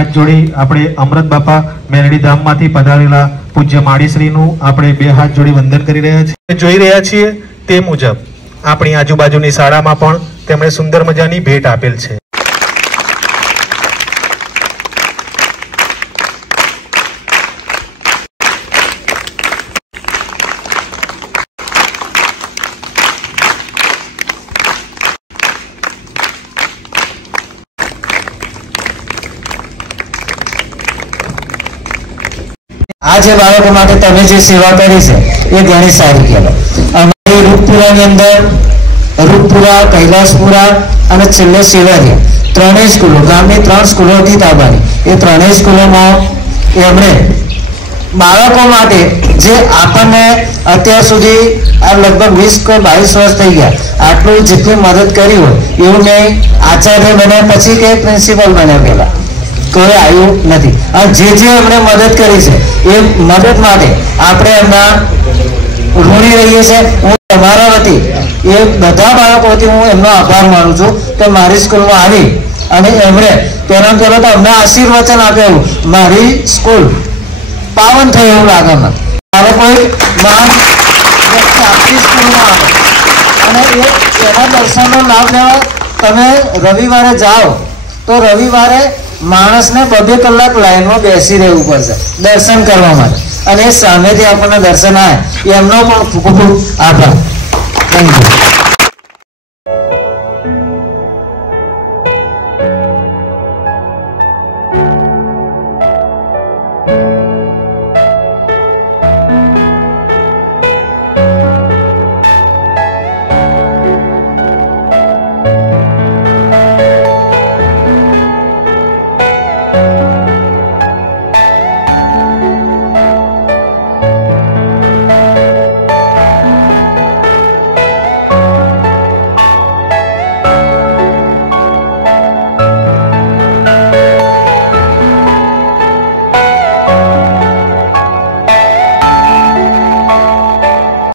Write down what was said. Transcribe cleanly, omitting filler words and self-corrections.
हाथ जोड़ी આપણે અમૃત બાપા મેલડી ધામમાંથી પધારેલા પૂજ્ય માળીશ્રીનું આપણે બે હાથ જોડી વંદન કરી રહ્યા છીએ। જોઈ રહ્યા છીએ તે મુજબ આપણી આજુબાજુની શાળામાં પણ તેમણે સુંદર મજાની ભેટ આપેલ છે। आज बाळको माटे तमे जे सेवा करी छे ए घणी सारी कहेवाय। अमारी रूपपुरानी अंदर रूपपुरा, कैलासपुरा अने छेल्ले सेवारी त्रणेय स्कूलो गामनी 3 स्कूलो हती ताबानी ए त्रणेय स्कूलोमां एमणे बाळको माटे जे आपणे अत्यार सुधी आ लगभग 20 કે 22 વર્ષ થઈ ગયા આટલું જેટલી મદદ કરી હોય એવું મેં આચાર્ય બન્યા પછી કે પ્રિન્સિપલ બન્યા પહેલા કોઈ આવ્યું નથી। અને જે એમણે મદદ કરી છે એ મદદ માટે આપણે એમના ઋણી રહીએ છીએ। હું તમારા વતી એ બધા બાળકો વતી હું એમનો આભાર માનું છું કે મારી સ્કૂલમાં આવી અને એમણે પહેલા તો અમને આશીર્વચન આપ્યું મારી સ્કૂલ પાવન થઈ એવું લાગે મને। મારો કોઈ મહાન વ્યક્તિ આપણી સ્કૂલમાં આવે અને એના દર્શનનો લાભ લેવા તમે રવિવારે જાઓ તો રવિવારે मानस ने 2 કલાક लाइन में बेसी रहवुं पड़शे दर्शन करवा माटे अने सामेथी आपणे दर्शन आए एमनो पण खूब खूब आभार। Thank you.